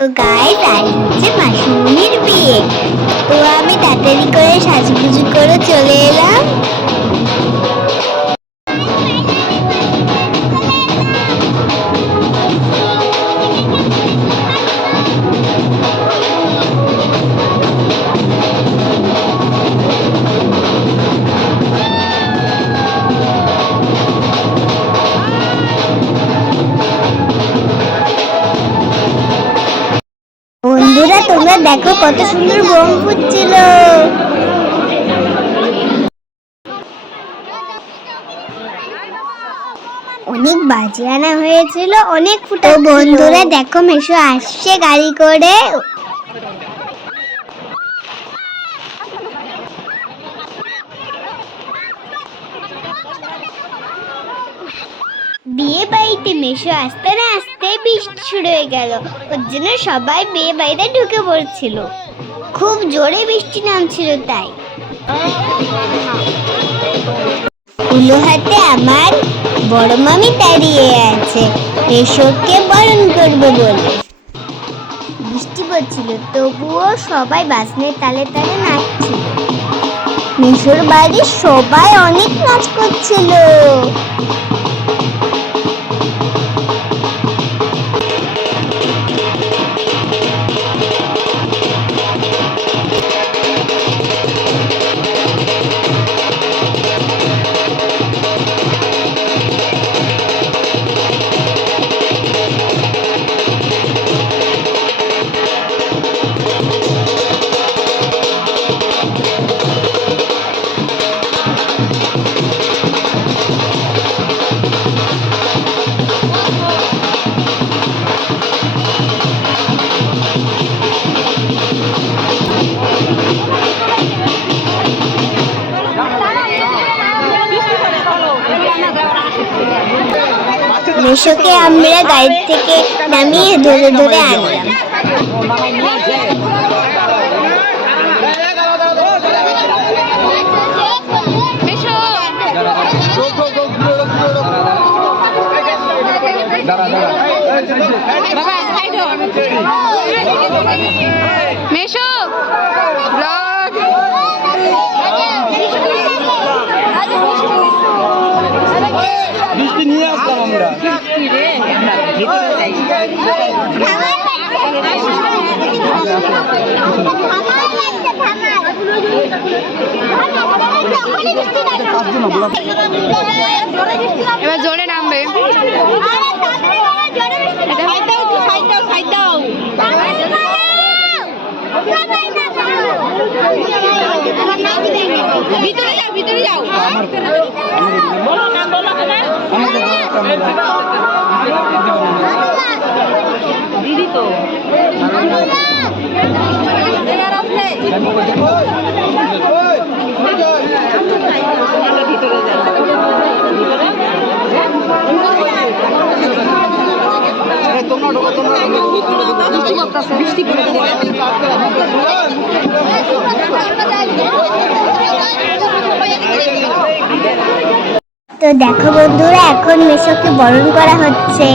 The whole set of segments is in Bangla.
দাঁড়িয়েছে আজ হচ্ছে মাসুমির বিয়ে। তো আমি তাড়াতাড়ি করে সাজগুজু করে চলে এলাম। দেখো কত সুন্দর বোম ফুটছিল। অনেক বাজি আনা হয়েছিল অনেক ফুটো বন্ধুরা দেখো মেশো আসছে গাড়ি করে। বিয়ে বাড়িতে মেশো, আসতে না আসতে বৃষ্টি শুরু হয়ে গেল। ওর জন্য সবাই বিয়ে বাড়িতে ঢুকে পড়ছিল। খুব জোরে বৃষ্টি নামছিল তাই। হাতে আমার বড় মামি দাঁড়িয়ে আছে। মেশোকে বরণ করবে বলে। বৃষ্টি পড়ছিল, তবুও সবাই বাসনের তালে তালে নাচছিল। মেশোর বাড়ির সবাই অনেক নাচ করছিল। মেশোকে আমরা গাড়ি থেকে নামিয়ে ধরে ধরে আনলাম। মেশো ব্লগ বৃষ্টি নিয়ে আসলাম আমরা এবার জোরে নামবে। ভিতরে যাও ভিতরে যাও। দিদি তো ঢোকো তোমরা বৃষ্টি করে তো দেখো বন্ধুরা এখন মেশোকে বরণ করা হচ্ছে।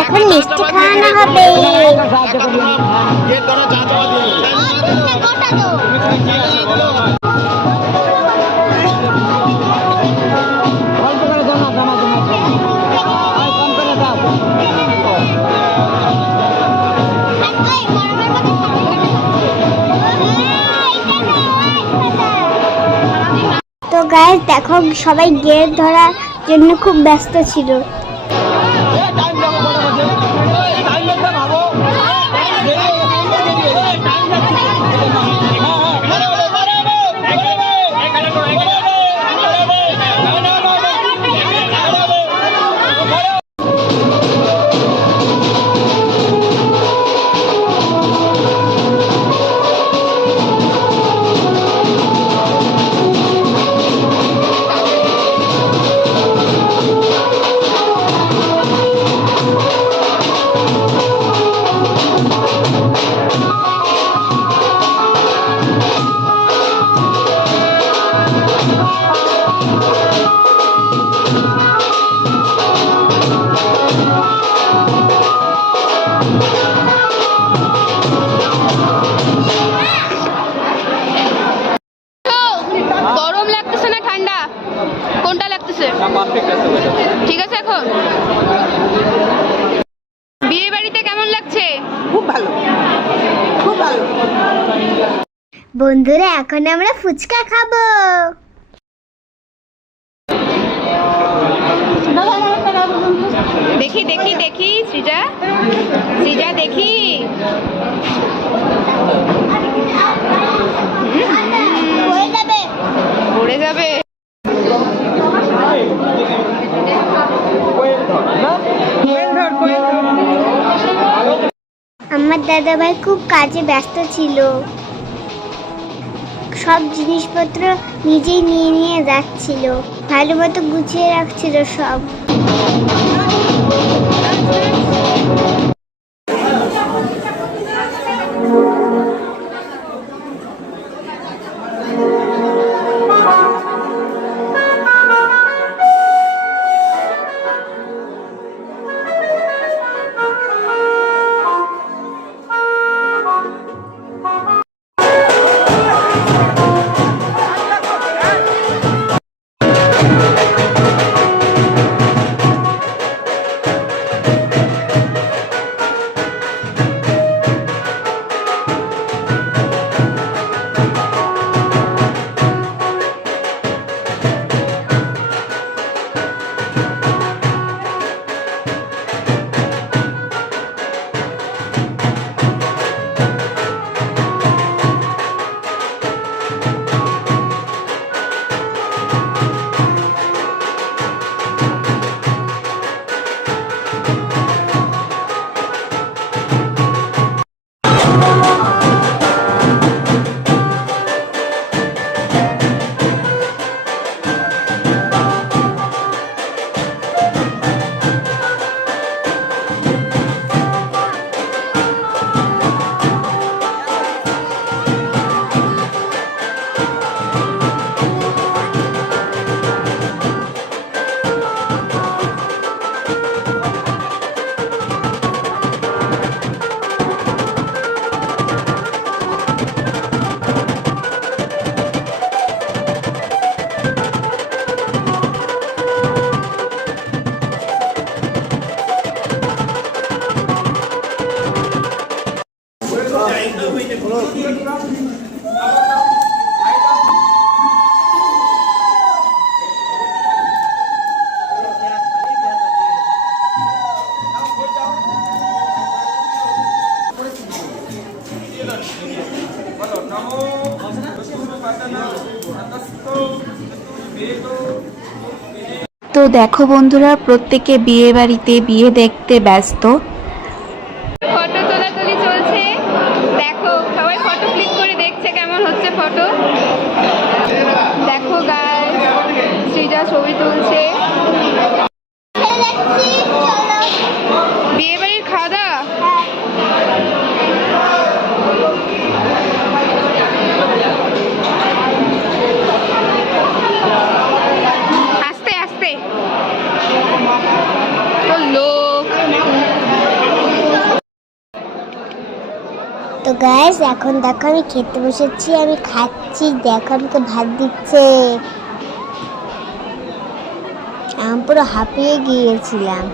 এখন মিষ্টি খাওয়ানো হবে। তো গায়ে দেখো সবাই গেট ধরার জন্য খুব ব্যস্ত ছিল। বন্ধুরা এখন আমরা ফুচকা খাব। দেখি দেখি দেখি সৃজা। সৃজা দেখি। পড়ে যাবে। আমার দাদা ভাই খুব কাজে ব্যস্ত ছিল। সব জিনিসপত্র নিজেই নিয়ে নিয়ে যাচ্ছিল। ভালো মতো গুছিয়ে রাখছিল সব। Música তো দেখো বন্ধুরা প্রত্যেকে বিয়ে বাড়িতে বিয়ে দেখতে ব্যস্ত। গ্যাস এখন দেখো আমি খেতে বসেছি, আমি খাচ্ছি, দেখো আমাকে ভাত দিচ্ছে। আমি পুরো হাঁপিয়ে গিয়েছিলাম।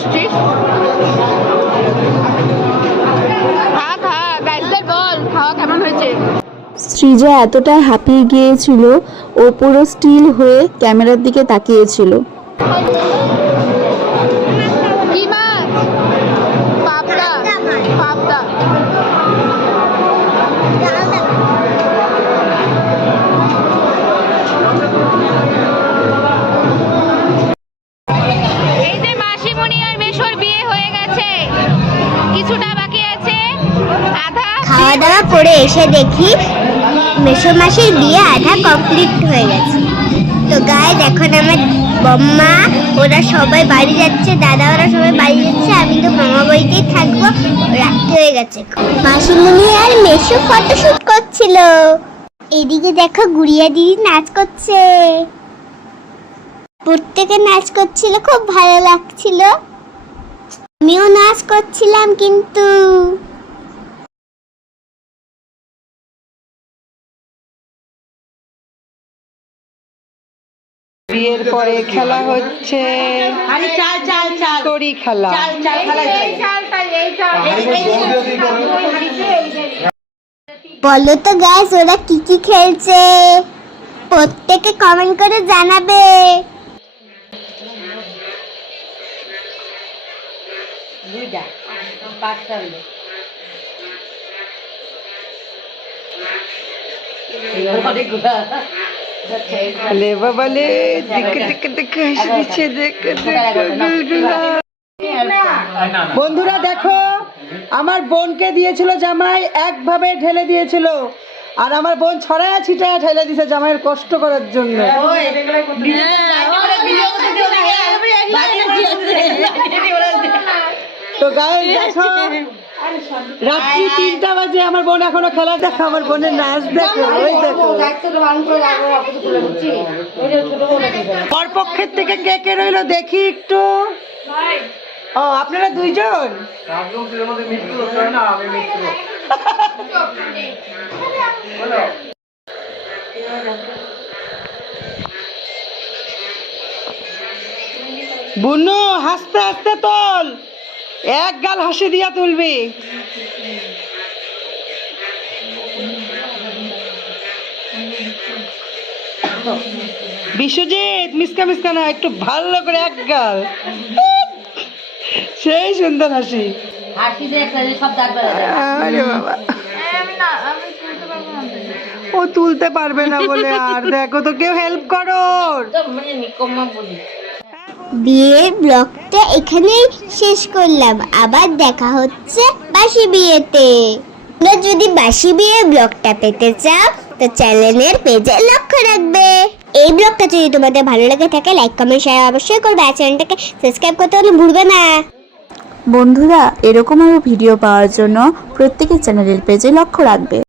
সামনে খা সৃজা এতটাই হাঁপিয়ে গিয়েছিল ও পুরো স্টিল হয়ে ক্যামেরার দিকে তাকিয়েছিল। করে এসে দেখি মেসো মাসির বিয়ে আধা কমপ্লিট হয়ে গেছে। তো গায়ে এখন আমার বম্মা, ওরা সবাই বাড়ি যাচ্ছে, দাদা ওরা সবাই বাড়ি যাচ্ছে, আমি তো মামা বাড়িতেই থাকব রাত্রি হয়ে গেছে। মাসিমুনি আর মেসো ফটোশুট করছিল। এদিকে দেখো গুড়িয়া দিদি নাচ করছে। প্রত্যেকে নাচ করছিল, খুব ভালো লাগছিল। আমিও নাচ করছিলাম কিন্তু। বিয়ের পরে খেলা হচ্ছে। তরি। খেলা বলো তো গাইস ওরা কি কি খেলছে? প্রত্যেকে কমেন্ট করে জানাবে। লে বাবালে দিকে দিকে দিকে হেসে দেখে বন্ধুরা দেখো আমার বোনকে দিয়েছিল জামাই একভাবে ঢেলে দিয়েছিল আর আমার বোন ছড়ায় ছিটায় ঢেলে দিয়েছে জামাইয়ের কষ্ট করার জন্য তো গায়ে দেখো রাত্রি তিনটা বাজে আমার বোন এখনও খেলা দেখো আমার বোনের নাচ দেখো ওই দেখো। পক্ষের থেকে কে কে রইল দেখি একটু। ও আপনারা দুইজন? বুনু হাসতে হাসতে তোল। এক গাল হাসি দিয়া তুলবি। বিশ্বজিৎ মিসকা মিসকা না একটু ভালো করে এক গাল। সেই সুন্দর হাসি। ও তুলতে পারবে না বলে। আর দেখো তো কেউ হেল্প করো। বিয়ের ব্লগটা এখানেই শেষ করলাম। আবার দেখা হচ্ছে বাসি বিয়েতে। তোমরা যদি বাসি বিয়ের ব্লগটা পেতে চাও, তো চ্যানেলের পেজে লক্ষ্য রাখবে। এই ব্লগটা যদি তোমাদের ভালো লাগে থাকে লাইক কমেন্ট শেয়ার অবশ্যই করবে আর চ্যানেলটাকে সাবস্ক্রাইব করতে হলে ভুলবে না। বন্ধুরা, এরকম আরও ভিডিও পাওয়ার জন্য প্রত্যেকের চ্যানেলের পেজে লক্ষ্য রাখবে।